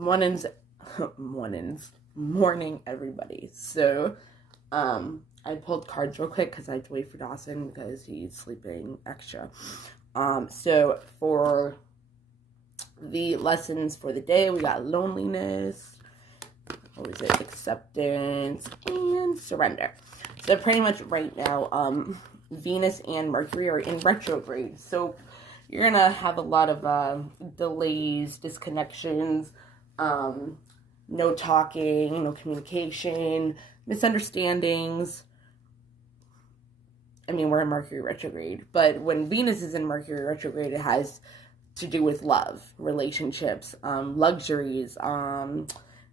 mornings, morning, everybody. So, I pulled cards real quick because I had to wait for Dawson because he's sleeping extra. So for the lessons for the day, we got loneliness, what was it, acceptance, and surrender. So pretty much right now, Venus and Mercury are in retrograde. So you're going to have a lot of delays, disconnections, no talking, no communication, misunderstandings. I mean, we're in Mercury retrograde, but when Venus is in Mercury retrograde, it has to do with love, relationships, luxuries,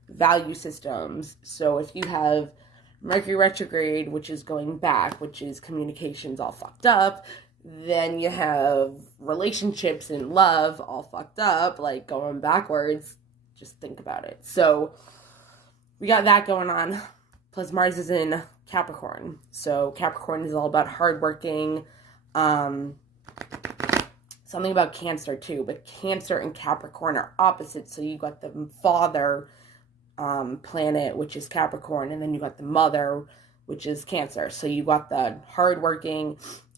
value systems. So if you have Mercury retrograde, which is going back, which is communications all fucked up, then you have relationships and love all fucked up, like going backwards. Just think about it. So we got that going on. Plus Mars is in Capricorn. So Capricorn is all about hardworking. Something about Cancer too. But Cancer and Capricorn are opposites. So you got the father planet, which is Capricorn. And then you got the mother, which is Cancer. So you got the hardworking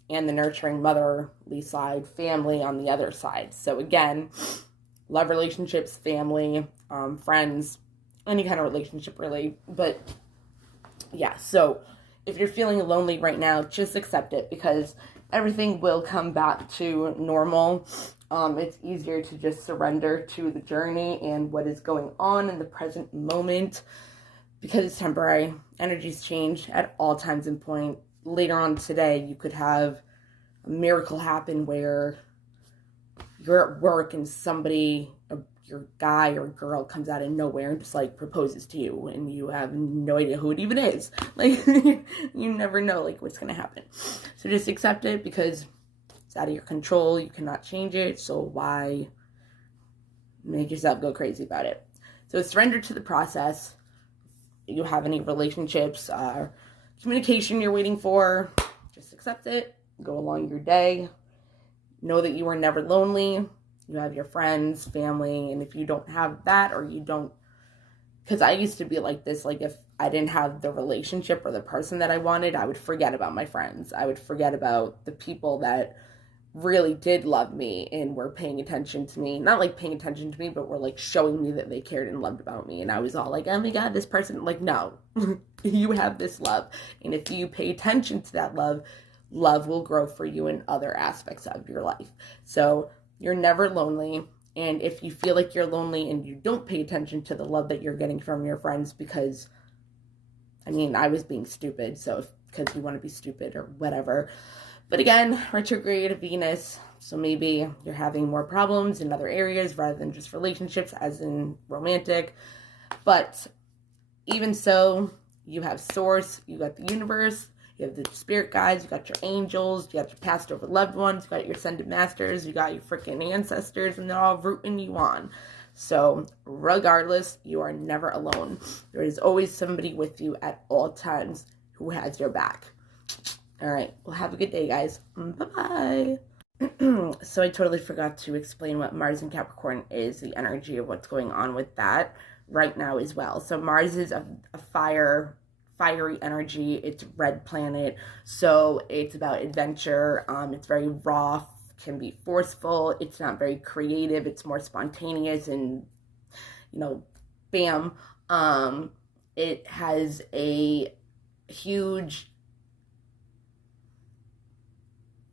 and the nurturing motherly side, family on the other side. So again, love relationships, family, friends, any kind of relationship really. But yeah, so if you're feeling lonely right now, just accept it because everything will come back to normal. It's easier to just surrender to the journey and what is going on in the present moment because it's temporary. Energies change at all times and point. Later on today, you could have a miracle happen where you're at work and somebody, your guy or girl, comes out of nowhere and just like proposes to you and you have no idea who it even is. Like, you never know like what's gonna happen. So just accept it because it's out of your control. You cannot change it. So why make yourself go crazy about it? So surrender to the process. You have any relationships, communication you're waiting for, just accept it. Go along your day. Know that you are never lonely. You have your friends, family, and if you don't have that or you don't, because I used to be like this, like if I didn't have the relationship or the person that I wanted, I would forget about my friends. I would forget about the people that really did love me and were paying attention to me. Not like paying attention to me, but were like showing me that they cared and loved about me. And I was all like, oh my God, this person, like, no, you have this love. And if you pay attention to that love will grow for you in other aspects of your life. So you're never lonely. And if you feel like you're lonely and you don't pay attention to the love that you're getting from your friends, because, I mean, I was being stupid, so because you want to be stupid or whatever. But again, retrograde Venus, so maybe you're having more problems in other areas rather than just relationships, as in romantic. But even so, you have source, you got the universe, you have the spirit guides, you got your angels, you got your passed over loved ones, you got your ascended masters, you got your freaking ancestors, and they're all rooting you on. So regardless, you are never alone. There is always somebody with you at all times who has your back. All right, well, have a good day, guys. Bye-bye. So I totally forgot to explain what Mars in Capricorn is, the energy of what's going on with that right now as well. So Mars is a fiery energy. It's red planet, so it's about adventure. It's very raw, can be forceful. It's not very creative. It's more spontaneous and, bam. It has a huge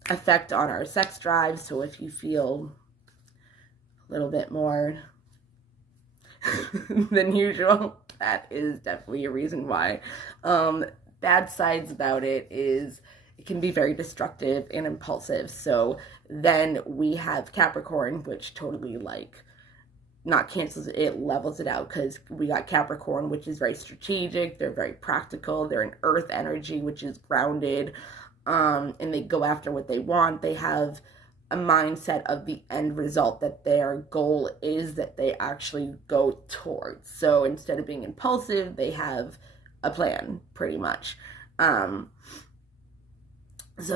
effect on our sex drive. So if you feel a little bit more than usual, that is definitely a reason why. Bad sides about it is it can be very destructive and impulsive. So then we have Capricorn, which totally not cancels it, it levels it out, because we got Capricorn, which is very strategic. They're very practical. They're an earth energy, which is grounded, and they go after what they want. They have a mindset of the end result that their goal is that they actually go towards. So instead of being impulsive, they have a plan, pretty much. So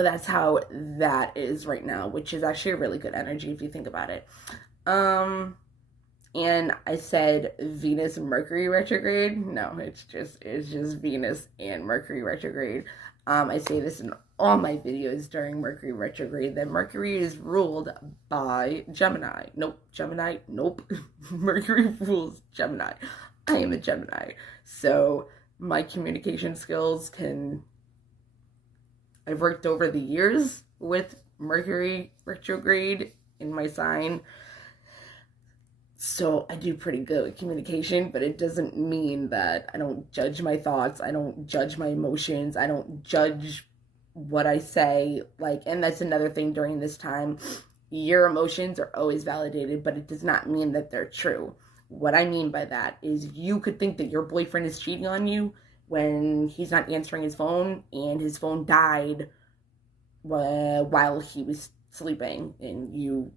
that's how that is right now, which is actually a really good energy if you think about it. and I said Venus and Mercury retrograde. No, it's just Venus and Mercury retrograde. I say this in all my videos during Mercury retrograde, that Mercury is ruled by Gemini. Nope, Gemini, nope. Mercury rules Gemini. I am a Gemini. So my communication skills I've worked over the years with Mercury retrograde in my sign. So I do pretty good with communication, but it doesn't mean that I don't judge my thoughts. I don't judge my emotions. I don't judge what I say. And that's another thing during this time. Your emotions are always validated, but it does not mean that they're true. What I mean by that is you could think that your boyfriend is cheating on you when he's not answering his phone and his phone died while he was sleeping, and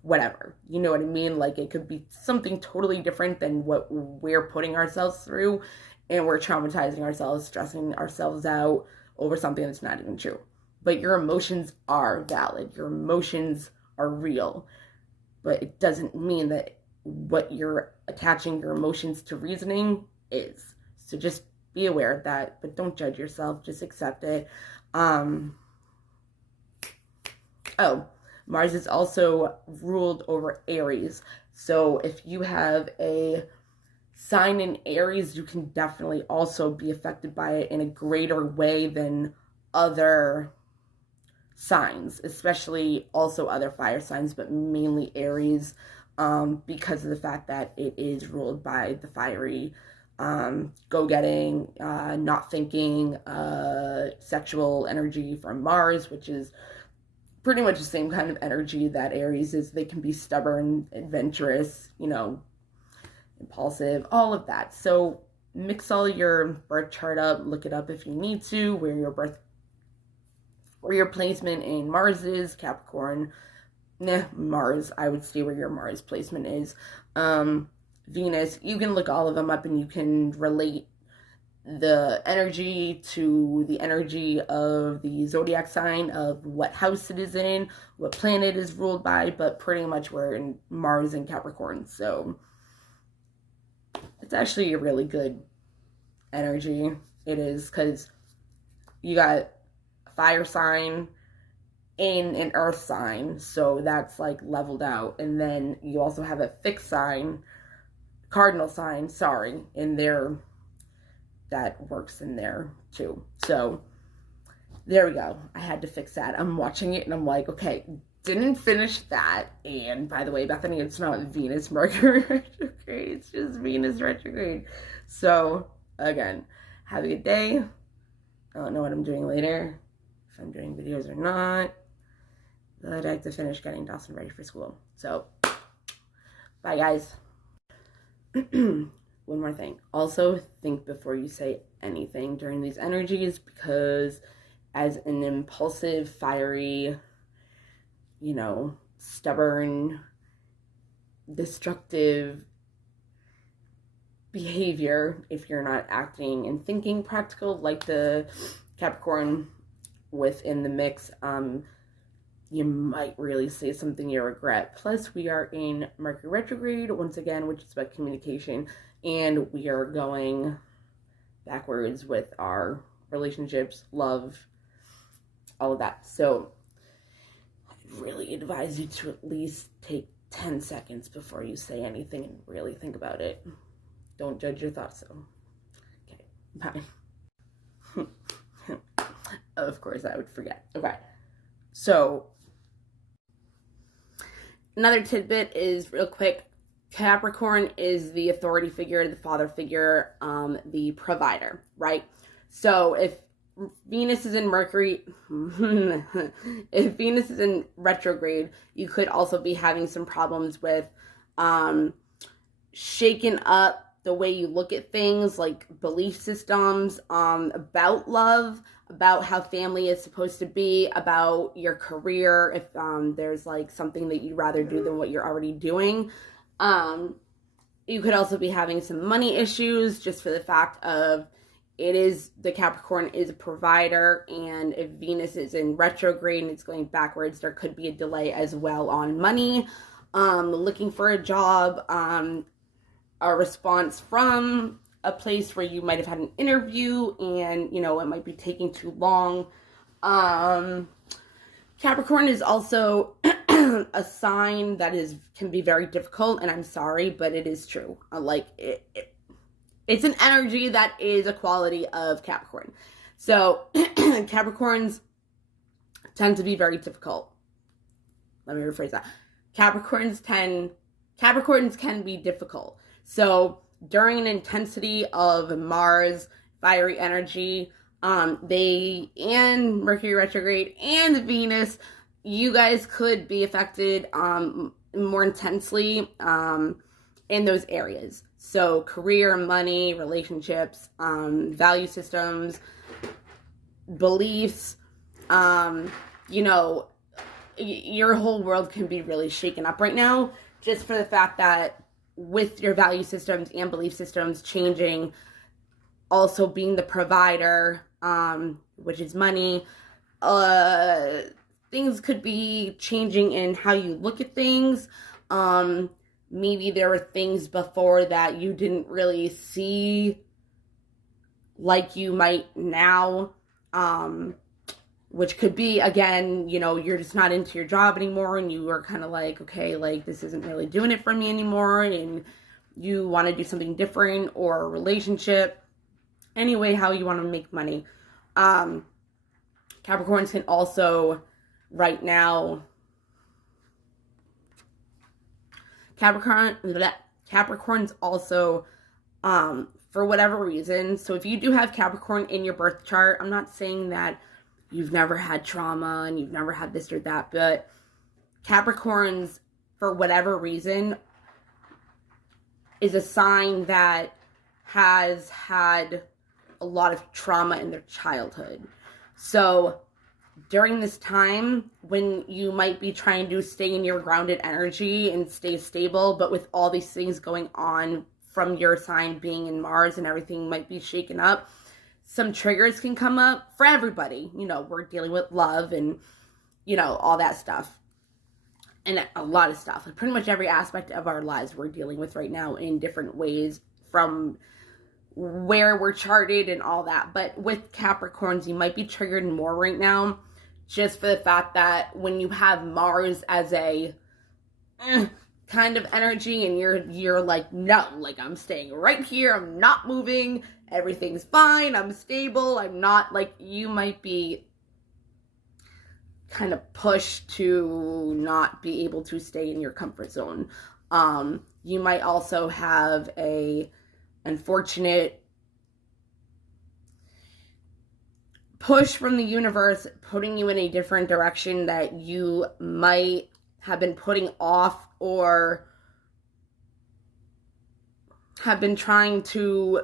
whatever, you know what I mean? It could be something totally different than what we're putting ourselves through, and we're traumatizing ourselves, stressing ourselves out over something that's not even true. But your emotions are valid. Your emotions are real. But it doesn't mean that what you're attaching your emotions to reasoning is. So just be aware of that, but don't judge yourself. Just accept it. Mars is also ruled over Aries. So if you have a sign in Aries, you can definitely also be affected by it in a greater way than other signs, especially also other fire signs, but mainly Aries, because of the fact that it is ruled by the fiery, go-getting, not thinking, sexual energy from Mars, which is pretty much the same kind of energy that Aries is. They can be stubborn, adventurous, impulsive, all of that. So mix all your birth chart up, look it up if you need to, where your placement in Mars is. Capricorn, Mars, I would stay where your Mars placement is. Venus, you can look all of them up and you can relate the energy to the energy of the zodiac sign, of what house it is in, what planet is ruled by, but pretty much we're in Mars and Capricorn. So it's actually a really good energy. It is, because you got a fire sign in an earth sign, so that's leveled out. And then you also have a fixed sign, cardinal sign, in there that works in there too. So there we go. I had to fix that. I'm watching it and I'm like, okay, didn't finish that. And by the way, Bethany, it's not Venus Mercury retrograde, it's just Venus retrograde. So again, have a good day. I don't know what I'm doing later, if I'm doing videos or not, but I have to finish getting Dawson ready for school. So bye, guys. One more thing. Also, think before you say anything during these energies, because as an impulsive, fiery, stubborn, destructive behavior, if you're not acting and thinking practical, like the Capricorn within the mix, you might really say something you regret. Plus, we are in Mercury retrograde, once again, which is about communication. And we are going backwards with our relationships, love, all of that. So I really advise you to at least take 10 seconds before you say anything and really think about it. Don't judge your thoughts, though. Okay, bye. Of course, I would forget. Okay, so another tidbit is, real quick, Capricorn is the authority figure, the father figure, the provider, right? So if Venus is in Mercury, if Venus is in retrograde, you could also be having some problems with shaking up the way you look at things, like belief systems, about love, about how family is supposed to be, about your career, if there's something that you'd rather do than what you're already doing. You could also be having some money issues, just for the fact of the Capricorn is a provider, and if Venus is in retrograde and it's going backwards, there could be a delay as well on money. looking for a job, a response from a place where you might have had an interview and, you know, it might be taking too long. Capricorn is also a sign that can be very difficult, and I'm sorry, but it is true. It's an energy that is a quality of Capricorn. So Capricorns tend to be very difficult. Let me rephrase that. Capricorns can be difficult. So during an intensity of Mars, fiery energy, they and Mercury retrograde and Venus, you guys could be affected more intensely in those areas. So career, money, relationships, value systems, beliefs, you know, your whole world can be really shaken up right now just for the fact that with your value systems and belief systems changing, also being the provider, which is money, things could be changing in how you look at things. Maybe there were things before that you didn't really see like you might now, which could be, again, you know, you're just not into your job anymore and you are kind of like, okay, like this isn't really doing it for me anymore, and you want to do something different, or a relationship, anyway, how you want to make money. Capricorns can also, right now, Capricorns also, for whatever reason, so if you do have Capricorn in your birth chart, I'm not saying that you've never had trauma and you've never had this or that, but Capricorns, for whatever reason, is a sign that has had a lot of trauma in their childhood. So during this time, when you might be trying to stay in your grounded energy and stay stable, but with all these things going on from your sign being in Mars and everything might be shaken up, some triggers can come up for everybody. You know, we're dealing with love and, you know, all that stuff. And a lot of stuff. Like pretty much every aspect of our lives we're dealing with right now in different ways, from where we're charted and all that. But with Capricorns, you might be triggered more right now just for the fact that when you have Mars as a kind of energy and you're like, no, like I'm staying right here, I'm not moving, everything's fine, I'm stable, I'm not, like, you might be kind of pushed to not be able to stay in your comfort zone. You might also have a unfortunate push from the universe putting you in a different direction that you might have been putting off or have been trying to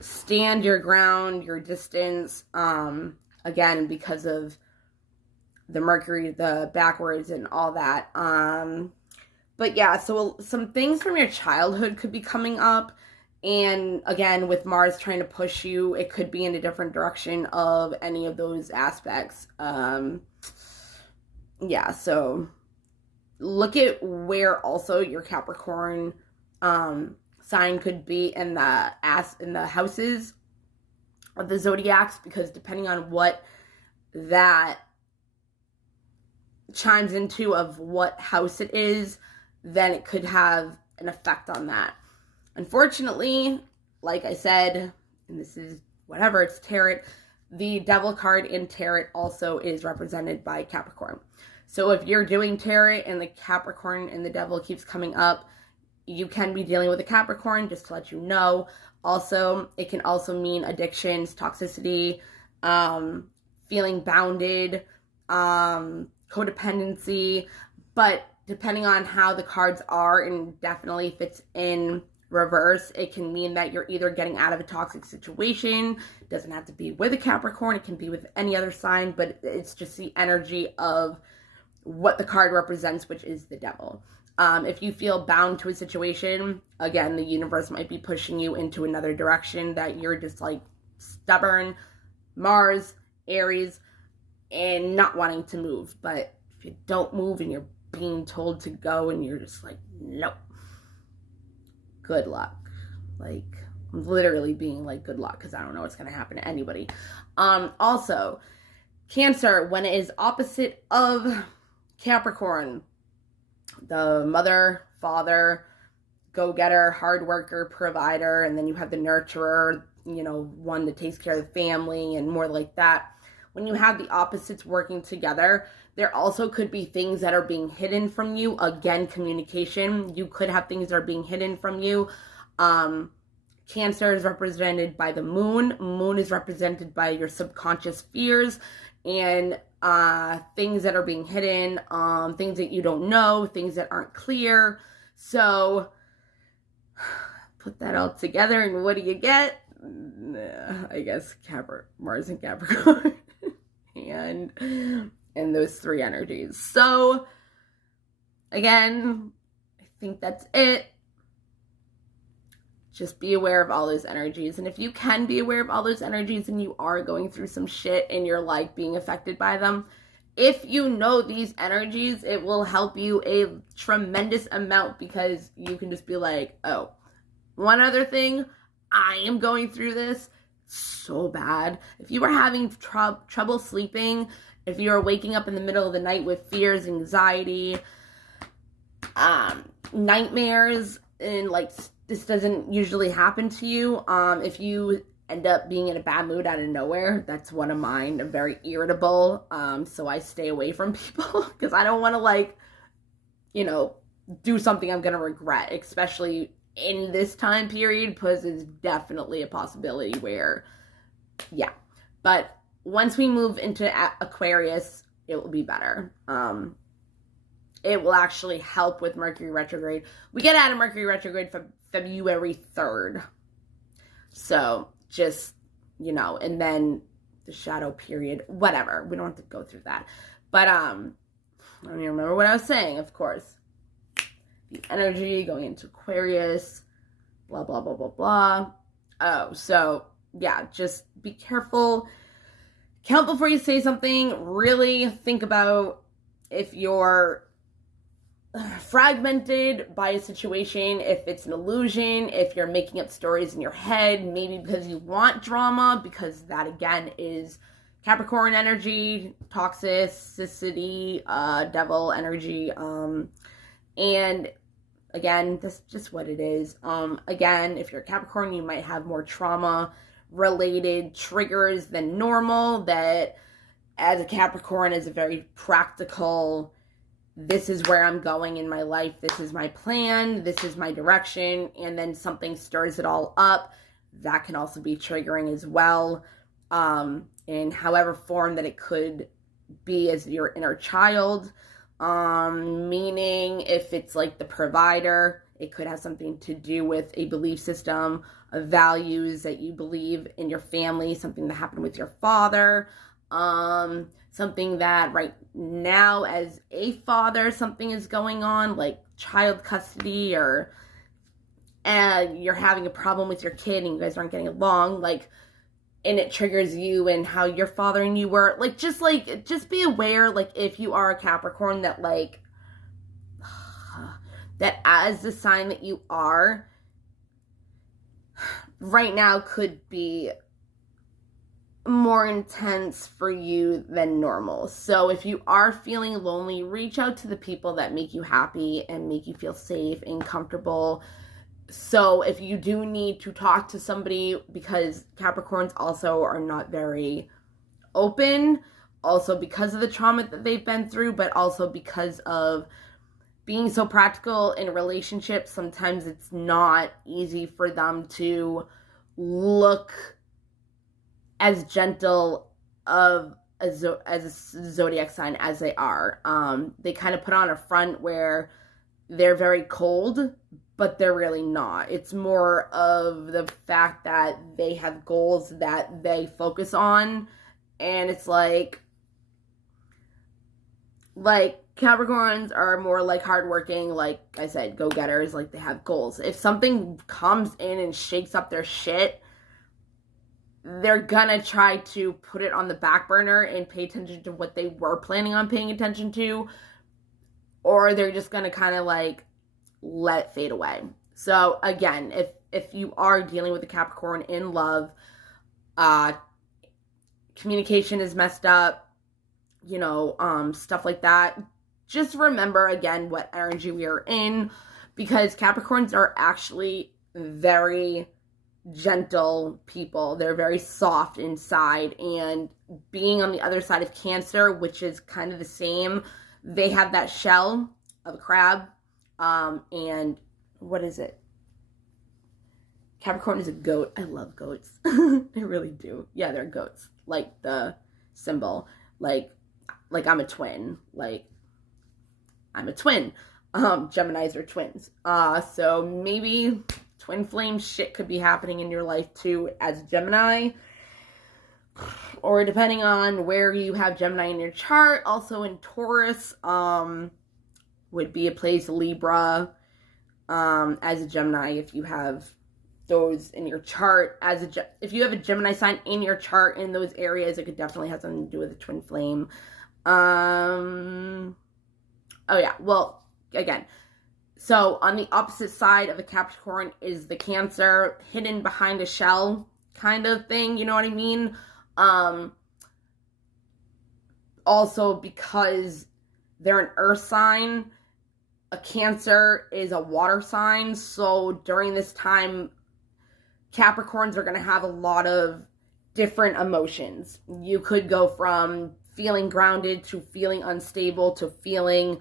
stand your ground, your distance, again, because of the Mercury, the backwards and all that. But yeah, so some things from your childhood could be coming up. And again, with Mars trying to push you, it could be in a different direction of any of those aspects. Yeah, so look at where also your Capricorn sign could be in the houses of the zodiacs, because depending on what that chimes into of what house it is, then it could have an effect on that. Unfortunately, like I said, and this is whatever, it's tarot, the devil card in tarot also is represented by Capricorn. So if you're doing tarot and the Capricorn and the devil keeps coming up, you can be dealing with a Capricorn, just to let you know. Also, it can also mean addictions, toxicity, feeling bounded, codependency, but depending on how the cards are, and definitely if it's in reverse, it can mean that you're either getting out of a toxic situation. It doesn't have to be with a Capricorn, it can be with any other sign, but it's just the energy of what the card represents, which is the devil. If you feel bound to a situation, again, the universe might be pushing you into another direction that you're just like stubborn, Mars, Aries, and not wanting to move. But if you don't move and you're being told to go and you're just like, nope, good luck. Like, I'm literally being like, good luck, because I don't know what's going to happen to anybody. Also, Cancer, when it is opposite of Capricorn, the mother, father, go-getter, hard worker, provider, and then you have the nurturer, you know, one that takes care of the family and more like that. When you have the opposites working together, there also could be things that are being hidden from you. Again, communication. You could have things that are being hidden from you. Cancer is represented by the moon. Moon is represented by your subconscious fears and things that are being hidden, things that you don't know, things that aren't clear. So put that all together, and what do you get? I guess Mars and Capricorn. and those three energies. So again, I think that's it. Just be aware of all those energies. And if you can be aware of all those energies and you are going through some shit and you're like being affected by them, if you know these energies, it will help you a tremendous amount, because you can just be like, oh, one other thing, I am going through this so bad. If you are having trouble sleeping, if you are waking up in the middle of the night with fears, anxiety, nightmares, and like this doesn't usually happen to you, if you end up being in a bad mood out of nowhere, that's one of mine. I'm very irritable, so I stay away from people because I don't want to, like, you know, do something I'm gonna regret, especially in this time period, because it's definitely a possibility where, yeah. But once we move into Aquarius, it will be better. It will actually help with Mercury retrograde. We get out of Mercury retrograde from February 3rd. So just, you know, and then the shadow period, whatever. We don't have to go through that. But I don't even remember what I was saying, of course. The energy going into Aquarius, blah, blah, blah, blah, blah. Oh, so yeah, just be careful. Count before you say something. Really think about if you're fragmented by a situation, if it's an illusion, if you're making up stories in your head, maybe because you want drama, because that again is Capricorn energy, toxicity, devil energy, and again, that's just what it is. Again, if you're Capricorn, you might have more trauma related triggers than normal. That as a Capricorn is a very practical, this is where I'm going in my life, this is my plan, this is my direction, and then something stirs it all up. That can also be triggering as well, in however form that it could be as your inner child. Meaning if it's like the provider, it could have something to do with a belief system, of values that you believe in your family, something that happened with your father, something that right now as a father, something is going on, like child custody, or you're having a problem with your kid and you guys aren't getting along, like, and it triggers you and how your father and you were, just be aware, like, if you are a Capricorn, that, like, that as the sign that you are, right now could be more intense for you than normal. So if you are feeling lonely, reach out to the people that make you happy and make you feel safe and comfortable. So if you do need to talk to somebody, because Capricorns also are not very open, also because of the trauma that they've been through, but also because of being so practical in relationships, sometimes it's not easy for them to look as gentle of as a zodiac sign as they are. They kind of put on a front where they're very cold, but they're really not. It's more of the fact that they have goals that they focus on, and it's like Capricorns are more like hardworking, like I said, go-getters, like they have goals. If something comes in and shakes up their shit, they're gonna try to put it on the back burner and pay attention to what they were planning on paying attention to, or they're just going to kind of like let it fade away. So again, if you are dealing with a Capricorn in love, communication is messed up, you know, stuff like that, just remember again what energy we are in, because Capricorns are actually very gentle people. They're very soft inside, and being on the other side of Cancer, which is kind of the same, they have that shell of a crab, and what is it? Capricorn is a goat. I love goats. I really do. Yeah, they're goats. Like the symbol. Like I'm a twin. Like I'm a twin. Geminis are twins. So maybe twin flame shit could be happening in your life too as Gemini. Or depending on where you have Gemini in your chart, also in Taurus, would be a place Libra, as a Gemini if you have those in your chart. If you have a Gemini sign in your chart in those areas, it could definitely have something to do with a twin flame. Oh yeah, well, again, so on the opposite side of a Capricorn is the Cancer, hidden behind a shell kind of thing, you know what I mean? Also, because they're an earth sign, a Cancer is a water sign, so during this time, Capricorns are going to have a lot of different emotions. You could go from feeling grounded to feeling unstable to feeling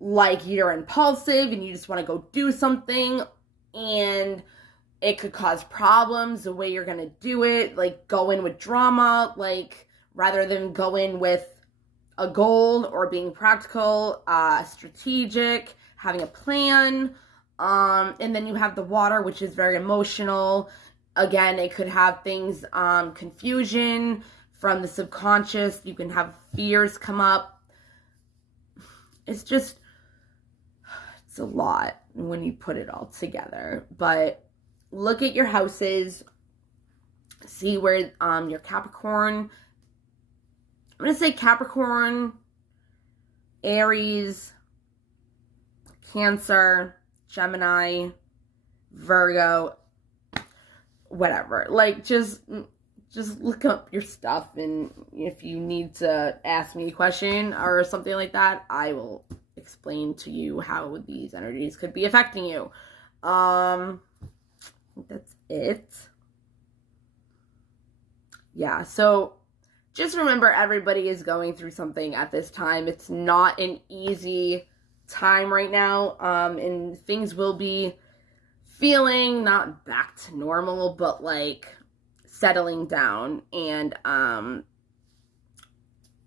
like you're impulsive and you just want to go do something, and it could cause problems the way you're going to do it, like go in with drama, like rather than go in with a goal or being practical, strategic, having a plan. And then you have the water, which is very emotional. Again, it could have things, confusion from the subconscious. You can have fears come up. It's a lot when you put it all together. But look at your houses. See where your Capricorn. I'm going to say Capricorn, Aries, Cancer, Gemini, Virgo, whatever. Like, just look up your stuff, and if you need to ask me a question or something like that, I will explain to you how these energies could be affecting you. I think that's it. Yeah, so just remember, everybody is going through something at this time. It's not an easy time right now, and things will be feeling not back to normal, but like settling down. And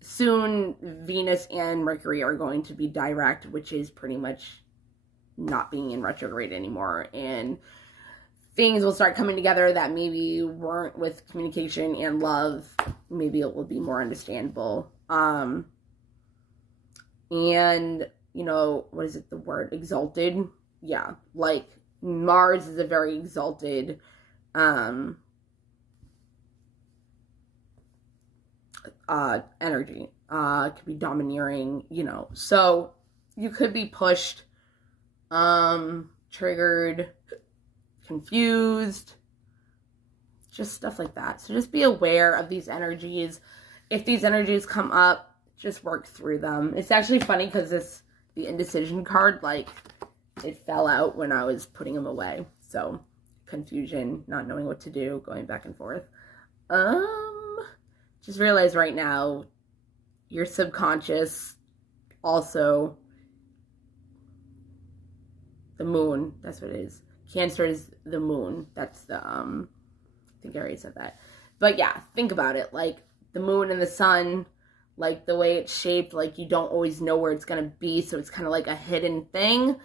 soon Venus and Mercury are going to be direct, which is pretty much not being in retrograde anymore, and things will start coming together that maybe weren't with communication and love. Maybe it will be more understandable. And, you know, what is it, the word exalted? Yeah, like Mars is a very exalted, energy. It could be domineering, you know. So you could be pushed, triggered, confused, just stuff like that. So just be aware of these energies. If these energies come up, just work through them. It's actually funny because the indecision card, like, it fell out when I was putting them away. So confusion, not knowing what to do, going back and forth. Just realize right now, your subconscious, also the moon, that's what it is. Cancer is the moon. That's the, I think I already said that. But yeah, think about it. Like, the moon and the sun, like, the way it's shaped, like, you don't always know where it's going to be. So it's kind of like a hidden thing.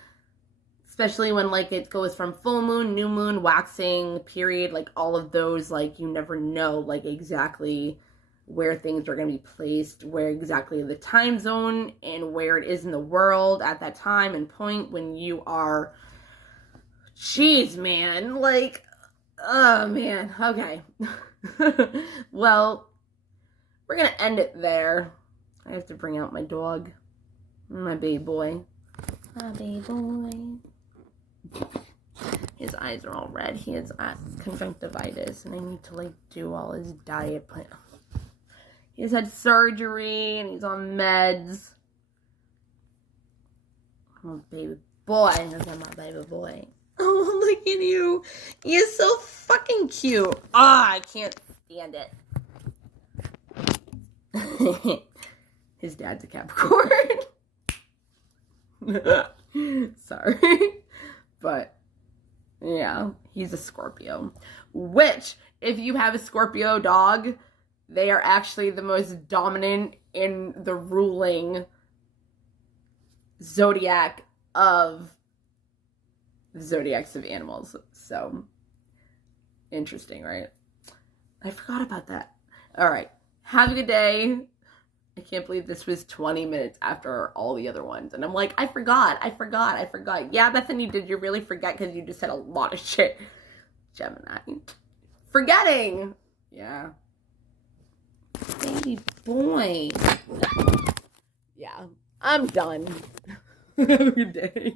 Especially when, like, it goes from full moon, new moon, waxing, period. Like, all of those, like, you never know, like, exactly where things are going to be placed, where exactly the time zone, and where it is in the world at that time and point when you are... Jeez, man, like, oh, man, okay. Well, we're gonna end it there. I have to bring out my dog, my baby boy. My baby boy. His eyes are all red. He has conjunctivitis, and I need to, like, do all his diet plan. He's had surgery, and he's on meds. Oh, baby boy. Look at my baby boy. Oh, look at you. He is so fucking cute. Ah, I can't stand it. His dad's a Capricorn. Sorry. But, yeah, he's a Scorpio. Which, if you have a Scorpio dog, they are actually the most dominant in the ruling zodiac of the zodiacs of animals. So, interesting, right? I forgot about that. All right. Have a good day. I can't believe this was 20 minutes after all the other ones. And I'm like, I forgot. Yeah, Bethany, did you really forget? Because you just said a lot of shit. Gemini. Forgetting. Yeah. Baby boy. Yeah, I'm done. Have a good day.